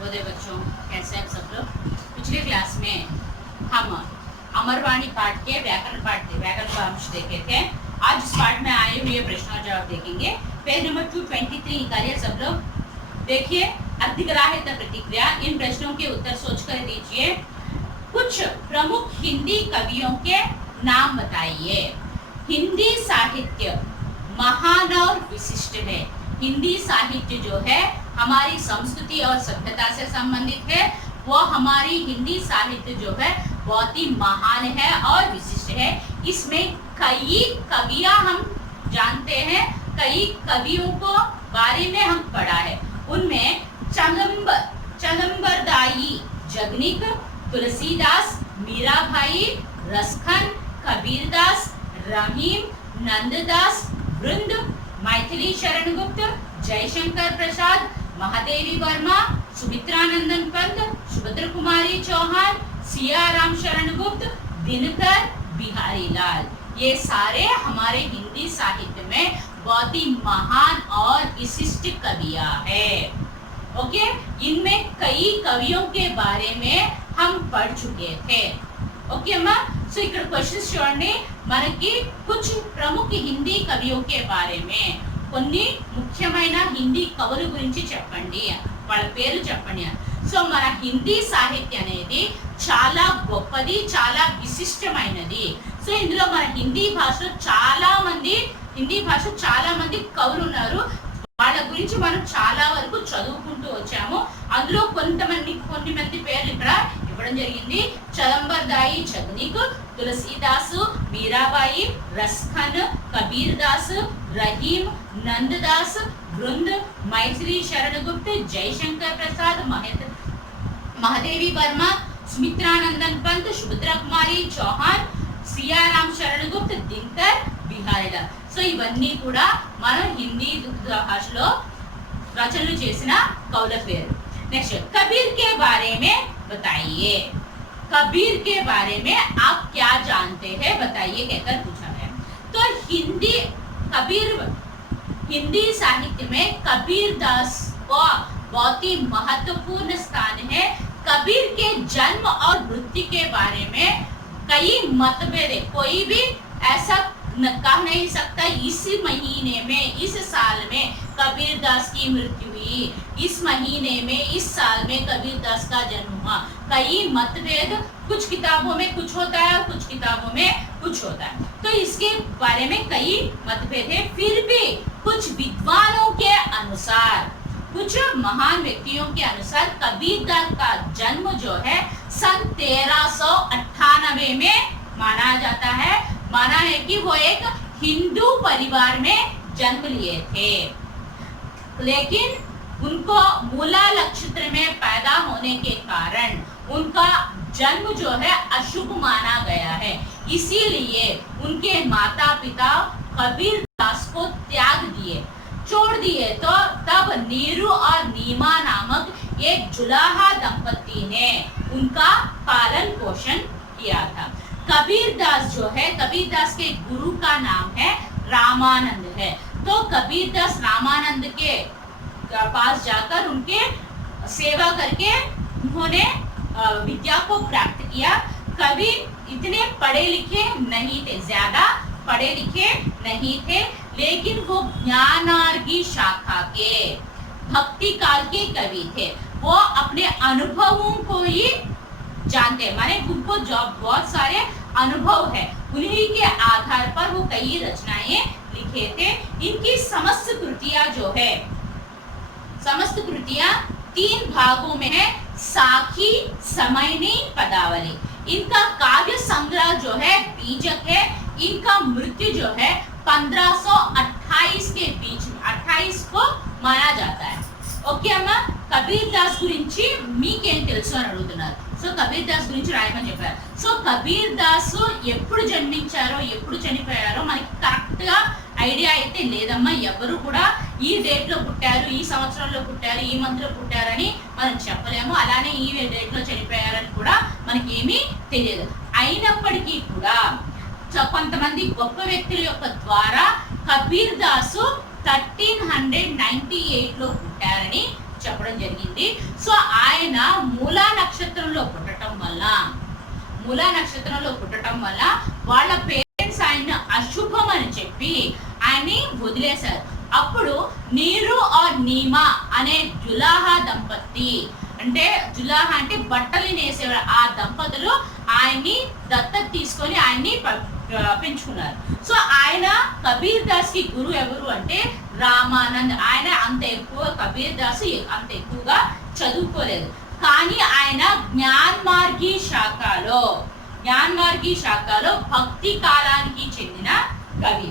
शुभोदय बच्चों, कैसे हैं सब लोग। पिछले क्लास में हम अमरवाणी पाठ के व्याकरण का अंश देखे थे। आज इस पाठ में आए हुए प्रश्नों का जवाब देखेंगे। पेज नंबर 223 निकालिए सब लोग। देखिए, अधिग्राह्यता प्रतिक्रिया, इन प्रश्नों के उत्तर सोच कर दीजिए। कुछ प्रमुख हिंदी कवियों के नाम बताइए। हिंदी साहित्य महान और विशिष्ट है। हिंदी साहित्य जो है हमारी संस्कृति और सभ्यता से संबंधित है। वो हमारी हिंदी साहित्य जो है बहुत ही महान है और विशिष्ट है। इसमें कई कवियां हम जानते हैं, कई कवियों को बारे में हम पढ़ा है। उनमें चंगम्बरदाई जगनिक, तुलसीदास, मीराभाई, रसखन, कबीरदास, रहीम, नंददास, वृंद, मैथिली शरण गुप्त, जयशंकर प्रसाद, महादेवी वर्मा, सुमित्रानंदन पंत, सुभद्र कुमारी चौहान, सियाराम शरण गुप्त, दिनकर, बिहारी लाल, ये सारे हमारे हिंदी साहित्य में बहुत ही महान और विशिष्ट कवियां हैं। ओके, इनमें कई कवियों के बारे में हम पढ़ चुके थे। ఓకే అమ్మా, సో ఇక్కడ క్వశ్చన్స్ చూడండి. మనకి कुछ प्रमुख हिंदी कवियों के बारे में కొన్ని ముఖ్యమైన హిందీ కవుల గురించి చెప్పండి, వాళ్ళ పేర్లు చెప్పండి. సో మన హిందీ సాహిత్యం అనేది చాలా గొప్పది, చాలా విశిష్టమైనది. సో ఇందులో మన హిందీ భాషలో చాలా మంది కవులు ఉన్నారు. వాళ్ళ గురించి మనం చాలా వరకు చదువుకుంటూ వచ్చాము. అందులో కొన్ని మంది పేర్లు ఇక్కడ ఇవ్వడం జరిగింది. చలంబర్దాయి జగనిక్, తులసీదాసు, మీరాబాయి, రస్ఖన్, కబీర్దాస్, రహీం, నందదాస్, వృంద్, మైథిలి శరణ గుప్త, జయశంకర్ ప్రసాద్, महादेवी वर्मा, सुमित्रानंदन पंत, सुभद्रा कुमारी चौहान, सियाराम शरण गुप्त, दिनकर, बिहारी लाल. సో ఇవన్నీ కూడా మనం హిందీ భాషలో రచనలు చేసిన కవుల పేరు. नेक्स्ट, कबीर के बारे में बताइए. कबीर के बारे में आप क्या जानते हैं बताइए कहकर पूछा गया. तो हिंदी साहित्य में कबीरदास को बहुत ही महत्वपूर्ण स्थान है. कबीर के जन्म और मृत्यु के बारे में कई मतभेद है. कोई भी ऐसा कह नहीं सकता इस महीने में, इस साल में कबीरदास की मृत्यु हुई, इस महीने में, इस साल में कबीरदास का जन्म हुआ. कई मतभेद, कुछ किताबों में कुछ होता है और कुछ किताबों में कुछ होता है. तो इसके बारे में कई मतभेद है. फिर भी कुछ विद्वानों के अनुसार, कुछ महान व्यक्तियों के अनुसार कबीरदास का जन्म जो है सन 1398 में माना जाता है. माना है कि वो एक हिंदू परिवार में जन्म लिए थे, लेकिन उनको मूला नक्षत्र में पैदा होने के कारण उनका जन्म जो है अशुभ माना गया है. इसीलिए उनके माता पिता कबीरदास को त्याग दिए, छोड़ दिए. तो तब नीरू और नीमा नामक एक जुलाहा दंपति ने उनका पालन पोषण किया था. कबीरदास जो है, कबीरदास के गुरु का नाम है रामानंद है. तो कबीरदास रामानंद के पास जाकर उनके सेवा करके उन्होंने विद्या को प्राप्त किया. कबीर इतने पढ़े लिखे नहीं थे, ज्यादा पढ़े लिखे नहीं थे, लेकिन वो ज्ञानार्गी शाखा के भक्ति काल के कवि थे. वो अपने अनुभवों को ही जानते हैं, माने उनको जो बहुत सारे अनुभव है, उन्हीं के आधार पर वो कई रचनाएं लिखे थे. इनकी समस्त कृतियां जो है, समस्त कृतियां 3 भागों में है. साखी, समयनी, पदावली. इनका काव्य संग्रह जो है बीजक है. इनका मृत्यु जो है 1528 के बीच में 28 को माना जाता है. ఓకే అమ్మా, కబీర్దాస్ గురించి మీకేం తెలుసు అని అడుగుతున్నారు. సో కబీర్దాస్ గురించి రాయమని చెప్పారు. సో కబీర్దాస్ ఎప్పుడు జన్మించారో ఎప్పుడు చనిపోయారో మనకి కరెక్ట్ గా ఐడియా అయితే లేదమ్మా. ఎవరు కూడా ఈ డేట్ లో పుట్టారు, ఈ సంవత్సరంలో పుట్టారు, ఈ మంత్ లో పుట్టారని మనం చెప్పలేము. అలానే ఈ డేట్ లో చనిపోయారని కూడా మనకి ఏమీ తెలియదు. అయినప్పటికీ కూడా కొంతమంది గొప్ప వ్యక్తుల యొక్క ద్వారా కబీర్దాసు 1398 లో పుట్టారని చెప్పడం జరిగింది. సో ఆయన మూలా నక్షత్రంలో పుట్టడం వల్ల వాళ్ళ పేరెంట్స్ ఆయన అశుభం అని చెప్పి ఆయన్ని వదిలేశారు. అప్పుడు నీరు ఆర్ నీమా అనే జులాహా దంపతి, అంటే జులాహా అంటే బట్టలు నేసేవారు, ఆ దంపతులు ఆయన్ని దత్తత తీసుకొని ఆయన్ని పెంచుకున్నారు. సో ఆయన కబీర్ దాస్ కి గురువు ఎవరు అంటే రామానంద్. ఆయన అంత ఎక్కువ కబీర్ దాస్ అంత ఎక్కువగా చదువుకోలేదు, కానీ ఆయన జ్ఞాన్మార్గి శాఖలో భక్తి కాలానికి చెందిన కవి.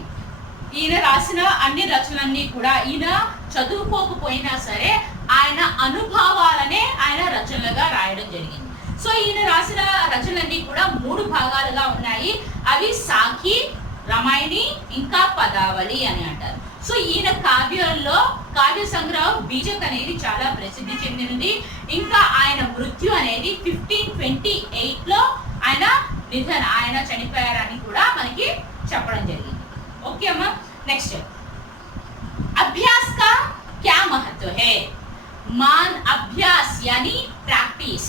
ఈయన రాసిన అన్ని రచనలన్నీ కూడా ఈయన చదువుకోకపోయినా సరే ఆయన అనుభవాలనే ఆయన రచనలుగా రాయడం జరిగింది. సో ఈయన రాసిన రచనలన్నీ కూడా 3 భాగాలుగా ఉన్నాయి. అవి సాఖి, రామాయణి, ఇంకా పదావళి అని అంటారు. సో ఈయన కావ్య సంగ్రహం బీజక్ అనేది చాలా ప్రసిద్ధి చెందినది. ఇంకా ఆయన మృత్యు అనేది 1528లో ఆయన చనిపోయారని కూడా మనకి చెప్పడం జరిగింది. ओके अम्मा, नेक्स्ट अभ्यास का क्या महत्व है? अभ्यास यानी प्रैक्टिस,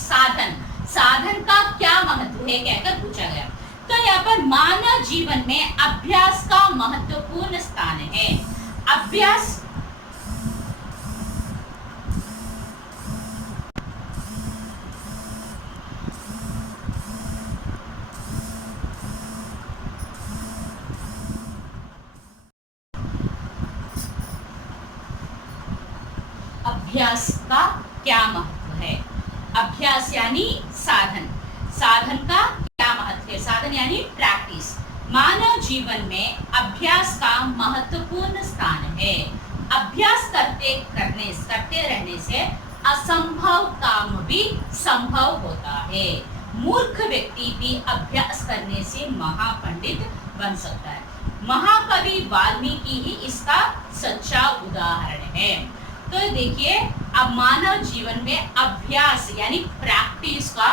साधन का क्या महत्व है कहकर पूछा गया. तो यहाँ पर मानव जीवन में अभ्यास का महत्वपूर्ण स्थान है. अभ्यास अभ्यास का क्या महत्व है? अभ्यास यानी साधन का क्या महत्व है? साधन यानी प्रैक्टिस. मानव जीवन में अभ्यास का महत्वपूर्ण स्थान है. अभ्यास करते रहने से असंभव काम भी संभव होता है. मूर्ख व्यक्ति भी अभ्यास करने से महापंडित बन सकता है. महाकवि वाल्मीकि ही इसका सच्चा उदाहरण है. तो देखिए, अब मानव जीवन में अभ्यास यानी प्रैक्टिस का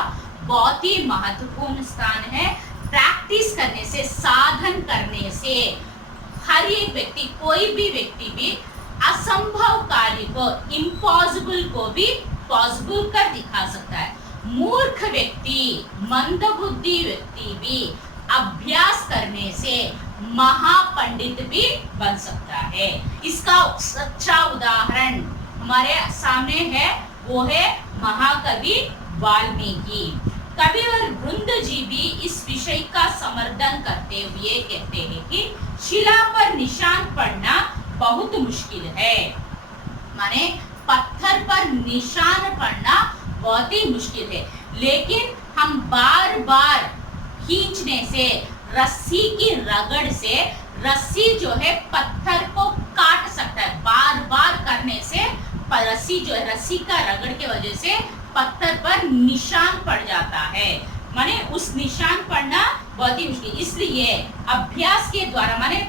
बहुत ही महत्वपूर्ण स्थान है. प्रैक्टिस करने से, साधन करने से हर एक व्यक्ति, कोई भी व्यक्ति भी असंभव कार्य को, इम्पॉसिबल को भी पॉसिबल कर दिखा सकता है. मूर्ख व्यक्ति, मंदबुद्धि व्यक्ति भी अभ्यास करने से महापंडित भी बन सकता है. इसका सच्चा उदाहरण हमारे सामने है, वो है महाकवि वाल्मीकि. कविवर वृंद जी भी इस विषय का समर्थन करते हुए कहते हैं कि शिला पर निशान पड़ना बहुत मुश्किल है. माने पत्थर पर निशान पड़ना बहुत ही मुश्किल है, लेकिन हम बार बार खींचने से, रस्सी की रगड़ से रस्सी जो है पत्थर को काट सकता है. बार बार करने से रस्सी जो है, रस्सी का रगड़ के वजह से पत्थर पर निशान पड़ जाता है. माने उस निशान पड़ना बहुत ही मुश्किल. इसलिए अभ्यास के द्वारा, माने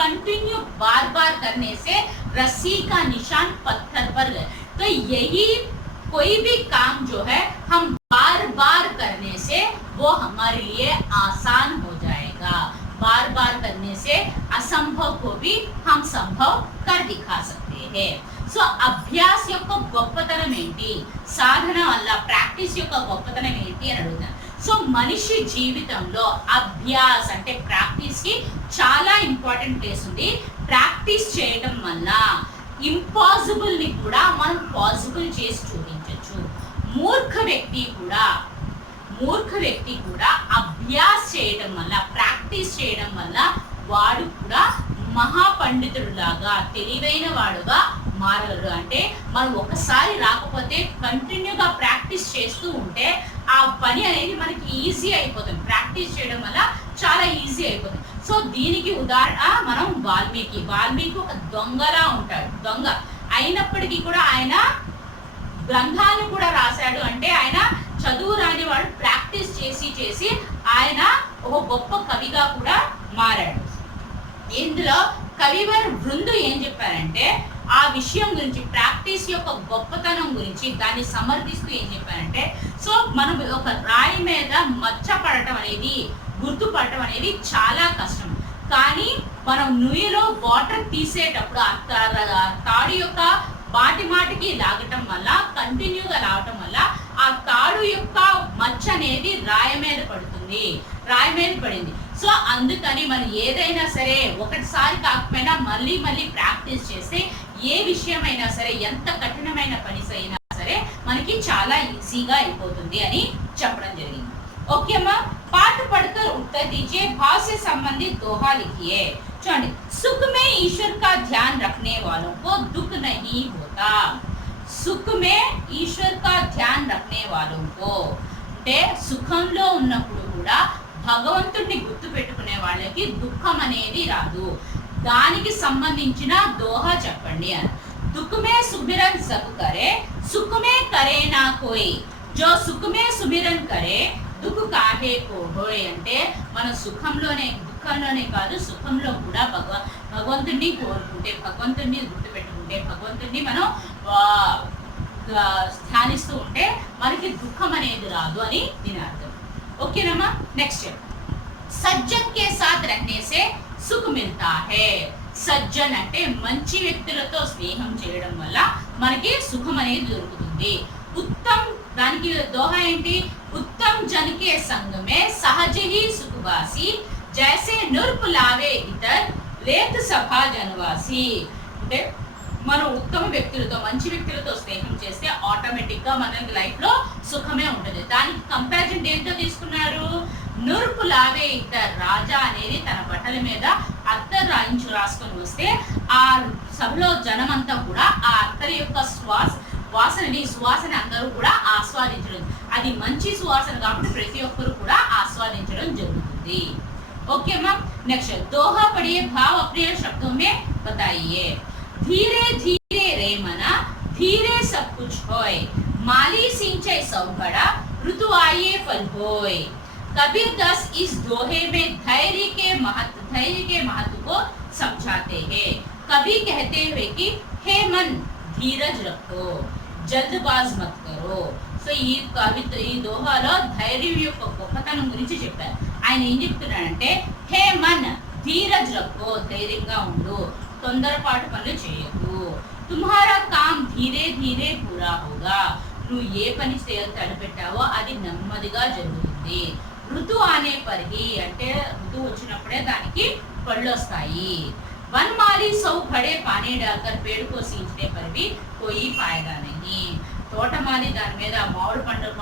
कंटिन्यू बार बार करने से रस्सी का निशान पत्थर पर. तो यही कोई भी काम जो है हम बार बार करने से वो हमारे लिए आसान हो जाएगा. बार बार करने से असंभव को भी हम संभव कर दिखा सकते हैं. సో అభ్యాస్ యొక్క గొప్పతనం ఏంటి, సాధన వల్ల ప్రాక్టీస్ యొక్క గొప్పతనం ఏంటి అని అడుగుతాను. సో మనిషి జీవితంలో అభ్యాస్ అంటే ప్రాక్టీస్ కి చాలా ఇంపార్టెంట్ ప్లేస్ ఉంది. ప్రాక్టీస్ చేయడం వల్ల ఇంపాసిబుల్ ని కూడా మనం పాసిబుల్ చేసి చూపించవచ్చు. మూర్ఖ వ్యక్తి కూడా అభ్యాస్ చేయడం వల్ల, ప్రాక్టీస్ చేయడం వల్ల వాడు కూడా మహాపండితుడులాగా, తెలివైన వాడుగా మారగలరు. అంటే మనం ఒకసారి రాకపోతే కంటిన్యూగా ప్రాక్టీస్ చేస్తూ ఉంటే ఆ పని అనేది మనకి ఈజీ అయిపోతుంది. ప్రాక్టీస్ చేయడం వల్ల చాలా ఈజీ అయిపోతుంది. సో దీనికి ఉదాహరణ మనం వాల్మీకి ఒక దొంగలా ఉంటాడు. దొంగ అయినప్పటికీ కూడా ఆయన గ్రంథాలు కూడా రాశాడు. అంటే ఆయన చదువు రాని వాడు ప్రాక్టీస్ చేసి ఆయన ఒక గొప్ప కవిగా కూడా మారాడు. ఇందులో కవివర్ బృందు ఏం చెప్పారంటే ఆ విషయం గురించి, ప్రాక్టీస్ యొక్క గొప్పతనం గురించి దాన్ని సమర్థిస్తూ ఏం చెప్పారంటే, సో మనం ఒక రాయి మీద మచ్చ పడటం అనేది, గుర్తుపడటం అనేది చాలా కష్టం. కానీ మనం నుయ్యిలో వాటర్ తీసేటప్పుడు ఆ తాడు యొక్క మాటి మాటికి లాగటం వల్ల, కంటిన్యూగా లాగటం వల్ల ఆ తాడు యొక్క మచ్చ అనేది రాయి మీద పడుతుంది, రాయి మీద పడింది. సో అందుకని మనం ఏదైనా సరే ఒకటిసారి కాకపోయినా మళ్ళీ మళ్ళీ ప్రాక్టీస్ చేస్తే ఏ విషయమైనా సరే, ఎంత కఠినమైన పని అయినా సరే మనకి చాలా ఈజీగా అయిపోతుంది అని చెప్పడం జరిగింది. ओके अम्मा, पाठ पढ़कर उत्तर दीजिए। भाव से संबंधित दोहा लिखिए। चलिए, सुख में ईश्वर का ध्यान रखने वालों को दुख नहीं होता। सुख में ईश्वर का ध्यान रखने वालों को అంటే సుఖంలో ఉన్నప్పుడు కూడా భగవంతుడిని గుర్తు పెట్టుకునే వాళ్ళకి దుఃఖం అనేది రాదు. దానికి సంబంధించిన దోహా చెప్పండి అని. दुख में सुमिरन सब करे, सुख में करे ना कोई, जो सुख में सुमिरन करे దుఃఖ కాహే కోహోయ్ అంటే మన సుఖంలోనే దుఃఖంలోనే కాదు సుఖంలో కూడా భగవంతుడిని కోరుకుంటే, భగవంతుడిని గుర్తుపెట్టుకుంటే, భగవంతుడిని మనం ధ్యానిస్తూ ఉంటే మనకి దుఃఖం అనేది రాదు అని దీని అర్థం. ఓకేనమ్మా, నెక్స్ట్ సజ్జన్ కే సాత్ రహనే సే సుఖ్ మిల్తా హై. సజ్జన్ అంటే మంచి వ్యక్తులతో స్నేహం చేయడం వల్ల మనకి సుఖం అనేది దొరుకుతుంది. ఉత్తమ్, దానికి దోహా ఏంటి? उत्तम जन के संग में सहज ही सुखवासी, जैसे नृप लावे इतर रेत सभा जनवासी. అంటే మనం ఉత్తమ వ్యక్తులతో, మంచి వ్యక్తులతో స్నేహం చేస్తే ఆటోమేటిక్ గా మనకి లైఫ్ లో సుఖమే ఉంటుంది. దానికి కంపారిజన్ దేంతో తీసుకున్నారు? నృప్ లావే ఇతర్, రాజా అనేది తన బట్టల మీద అత్తర్ రాసుకొని వస్తే ఆ సభలో జనమంతా కూడా ఆ అత్తర్ యొక్క సువాసన అందరూ కూడా ఆస్వాదించడం, అది మంచి సువాసన కాబట్టి ప్రతి ఒక్కరు కూడా ఆస్వాదించడం జరుగుతుంది. ओके मैम, नेक्स्ट दोहा पढ़िए, भाव अपने शब्दों में बताइए। धीरे धीरे रे मना, धीरे सब कुछ होय, माली सिंचे सौगड़ा, ऋतु आये फल होय। कबीर दास इस दोहे में धैर्य के महत्व को समझाते हैं। कभी कहते हुए कि हे मन धीरज रखो, జల్ద్బాజ్ మత్ కరో. సో ఈ దోహాలో ధైర్యం యొక్క గొప్పతనం గురించి చెప్పారు. ఆయన ఏం చెప్తున్నాడంటే, హే మన్ ధీరజ్ రక్కో, ధైర్యంగా ఉండు, తొందరపాటు పనులు చేయకు. తుమ్హారా కామ్ ధీరే ధీరే పూరా హోగా, నువ్వు ఏ పని తలపెట్టావో అది నెమ్మదిగా జరుగుతుంది. ఋతు ఆనే పరిహి అంటే ఋతువు వచ్చినప్పుడే దానికి పళ్ళు వస్తాయి. वन माली सौ खड़े पानी डालकर पेड़ को सींचने पर भी कोई फायदा नहीं. తోటమాలి దాని మీద మామిడి పండుగ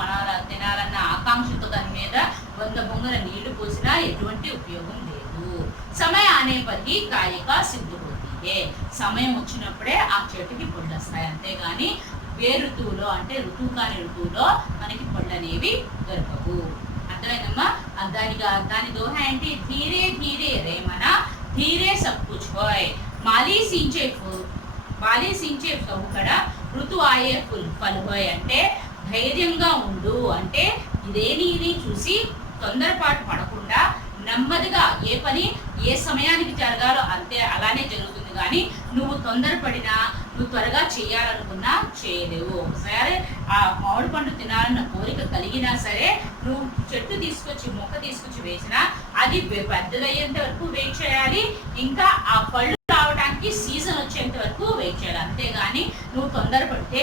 తినాలన్న ఆకాంక్షతో దాని మీద 100 బొంగల నీళ్లు పోసినా ఎటువంటి ఉపయోగం లేదు. సమయ ఆనే పర్కి కాయిక సిద్ధ హోతీ హై, సమయం వచ్చినప్పుడే ఆ చెట్టుకి పళ్ళు వస్తాయి, అంతేగాని వే ఋతువులో అంటే ఋతువు కాని ఋతువులో మనకి పళ్ళు అనేవి దొరకవు. అర్థమైందమ్మా? దాని దోహా ఏంటి? ధీరే ధీరే రేమనా, धीरे सब कुछ होय, माली सिंचे సౌకడ, ఋతు ఆయే ఫల్ హోయ్ అంటే ధైర్యంగా ఉండు, అంటే ఇదేని చూసి తొందరపాటు పడకుండా నెమ్మదిగా ఏ పని ఏ సమయానికి జరగాలో అంతే అలానే జరుగుతుంది. కానీ నువ్వు తొందరపడినా, నువ్వు త్వరగా చేయాలనుకున్నా చేయలేవు. ఒకసారి ఆ మామిడి పండు తినాలన్న కోరిక కలిగినా సరే నువ్వు చెట్టు మొక్క తీసుకొచ్చి వేసినా అది పెద్దదయ్యేంత వరకు వెయిట్ చేయాలి, ఇంకా ఆ పళ్ళు రావడానికి సీజన్ వచ్చేంత వరకు వెయిట్ చేయాలి. అంతేగాని నువ్వు తొందరపడితే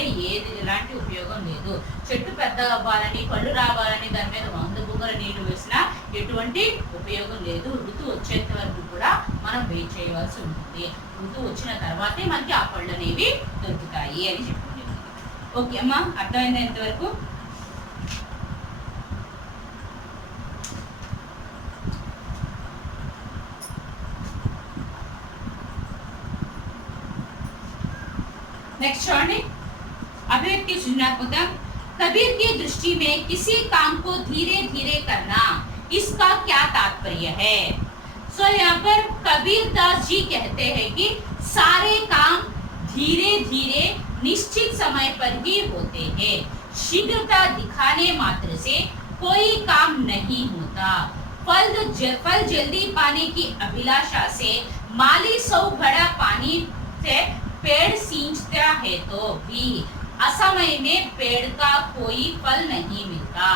ఎలాంటి ఉపయోగం లేదు. చెట్టు పెద్దగా అవ్వాలని, పళ్ళు రావాలని దాని మీద 100 బొంగల నీళ్లు వేసినా ఎటువంటి ఉపయోగం లేదు. ఋతువు వచ్చేంత వరకు కూడా మనం వెయిట్ చేయవలసి ఉంటుంది. ఋతువు వచ్చిన తర్వాతే మనకి ఆ పళ్ళు అనేవి దొరుకుతాయి అని చెప్పింది. ఓకే అమ్మా, అర్థమైందా ఇంతవరకు? नेक्स्ट चौड़े अभिव्यक्ति सृजनात्मक। कबीर की दृष्टि में किसी काम को धीरे धीरे करना, इसका क्या तात्पर्य है? सो यहाँ पर कबीर दास जी कहते हैं कि सारे काम धीरे धीरे निश्चित समय पर ही होते हैं। शीघ्रता दिखाने मात्र से कोई काम नहीं होता। फल जल्दी पाने की अभिलाषा से माली 100 घड़ा पानी से पेड़ सींचता है तो भी असमय में पेड़ का कोई फल नहीं मिलता।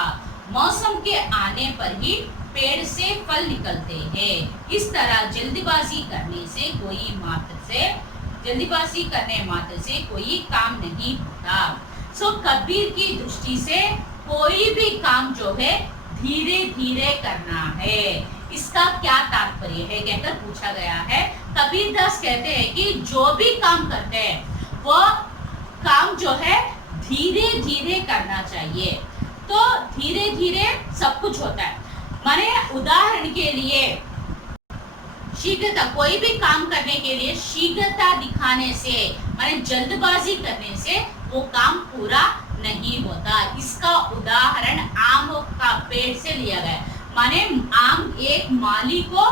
मौसम के आने पर ही पेड़ से फल निकलते हैं। इस तरह जल्दबाजी करने से कोई मात्र से जल्दीबाजी करने मात्र से कोई काम नहीं होता। सो कबीर की दृष्टि से कोई भी काम जो है धीरे धीरे करना है। इसका क्या तात्पर्य है कहकर पूछा गया है। कबीरदास कहते हैं कि जो भी काम करते हैं वो काम जो है धीरे धीरे करना चाहिए। तो धीरे धीरे सब कुछ होता है। माने उदाहरण के लिए शीघ्रता, कोई भी काम करने के लिए शीघ्रता दिखाने से माने जल्दबाजी करने से वो काम पूरा नहीं होता। इसका उदाहरण आम का पेड़ से लिया गया। माने आम, एक माली को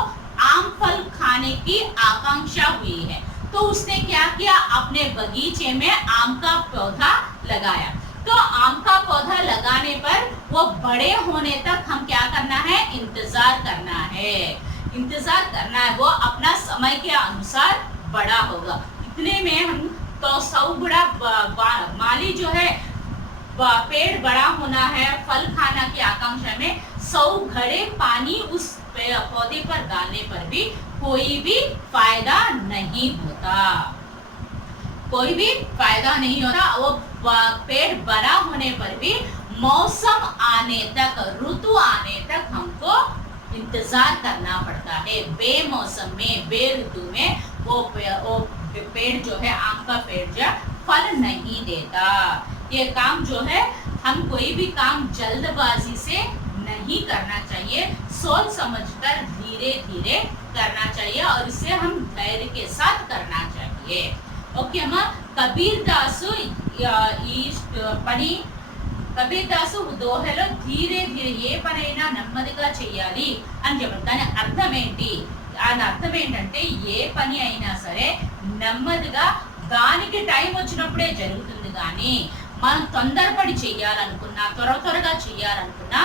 आम फल खाने की आकांक्षा हुई है तो उसने क्या किया, अपने बगीचे में आम का पौधा लगाया। तो आम का पौधा लगाने पर वो बड़े होने तक हम क्या करना है, इंतजार करना है। इंतजार करना है, वो अपना समय के अनुसार बड़ा होगा। इतने में हम तो सौ गुड़ा माली जो है पेड़ बड़ा होना है, फल खाना की आकांक्षा में 100 घड़े पानी उस पौधे पर डालने पर भी कोई भी फायदा नहीं होता। कोई भी फायदा नहीं होता। वो पेड़ बड़ा होने पर भी मौसम आने तक, ऋतु आने तक हमको इंतजार करना पड़ता है। बेमौसम में, बेऋतु में वो पेड़ जो है, आम का पेड़ जो फल नहीं देता। ये काम जो है, हम कोई भी काम जल्दबाजी से नहीं करना चाहिए, सोच समझकर धीरे धीरे करना चाहिए और इसे हम धैर्य के साथ करना चाहिए। ओके अम्मा, కబీర్దాసు ఈ పని కబీర్దాసు దోహలో ధీరే ధీరే ఏ పనైనా నెమ్మదిగా చేయాలి అని చెప్పారు. దాని అర్థం ఏంటి? దాని అర్థం ఏంటంటే ఏ పని అయినా సరే నెమ్మదిగా దానికి టైం వచ్చినప్పుడే జరుగుతుంది కానీ మనం తొందరపడి చేయాలనుకున్నా, త్వరగా చేయాలనుకున్నా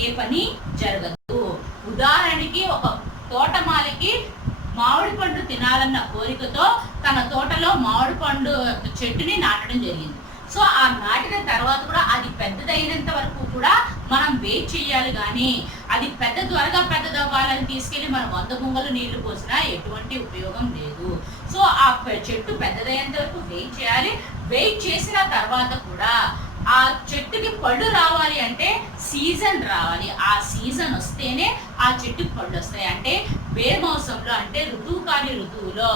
ఏ పని జరగదు. ఉదాహరణకి ఒక తోటమాలికి మామిడి పండు తినాలన్న కోరికతో తన తోటలో మామిడి పండు చెట్టుని నాటడం జరిగింది. సో ఆ నాటిన తర్వాత కూడా అది పెద్దదైనంత వరకు కూడా మనం వెయిట్ చేయాలి కానీ అది త్వరగా పెద్దదవ్వాలని తీసుకెళ్లి మనం 100 గుంగలు నీళ్లు పోసినా ఎటువంటి ఉపయోగం లేదు. సో ఆ చెట్టు పెద్దదయ్యేంత వరకు వెయిట్ చేయాలి. వెయిట్ చేసిన తర్వాత కూడా ఆ చెట్టుకి పళ్ళు రావాలి అంటే సీజన్ రావాలి. ఆ సీజన్ వస్తేనే ఆ చెట్టుకి పళ్ళు వస్తాయి. అంటే బేమౌసంలో, అంటే ఋతువు కాని ఋతువులో,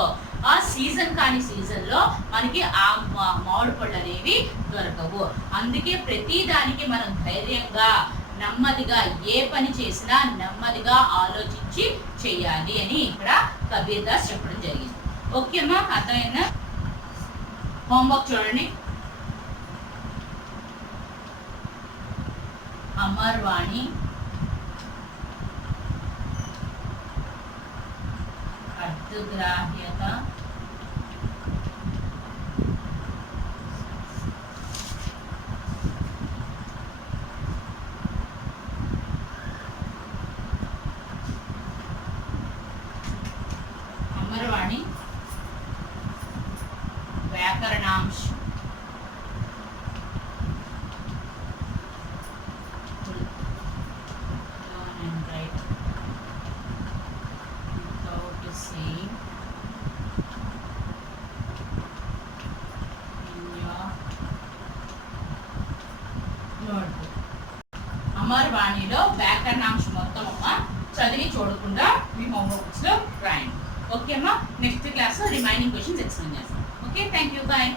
ఆ సీజన్ కాని సీజన్లో మనకి ఆ మామిడి పళ్ళు అనేవి దొరకవు. అందుకే ప్రతి దానికి మనం ధైర్యంగా, నెమ్మదిగా ఏ పని చేసినా నెమ్మదిగా ఆలోచించి చేయాలి అని ఇక్కడ కబీర్దాస్ చెప్పడం జరిగింది. ఓకేమ్మా, అర్థమైందా? హోంవర్క్ చూడండి. అమర్వాణి, అర్థగ్రాహ్యత, అమర్వాణి వ్యాకరణాంశ, అమర్వాణిలో వ్యాకరణాంశం మొత్తం చదివి చూడకుండా మీ హోంవర్క్స్ లో రాయండి. ఓకే అమ్మా, next class remaining questions explain చేస్తాం. Okay, thank you, bye.